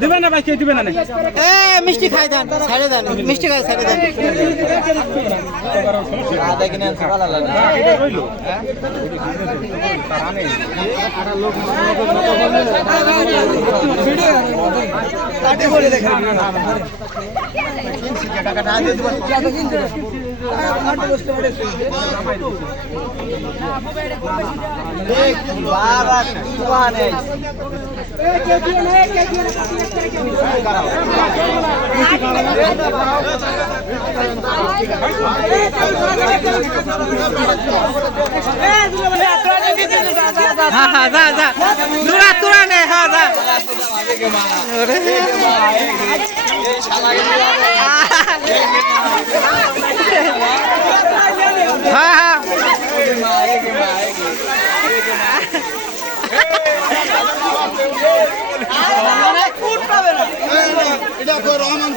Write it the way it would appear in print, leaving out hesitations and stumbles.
দিবেন না ভাই, কে দিবেন না? মিষ্টি খাই দেন, ছাড়ে দেন, মিষ্টি খাই ছাড়ে দেন। এটা রহমান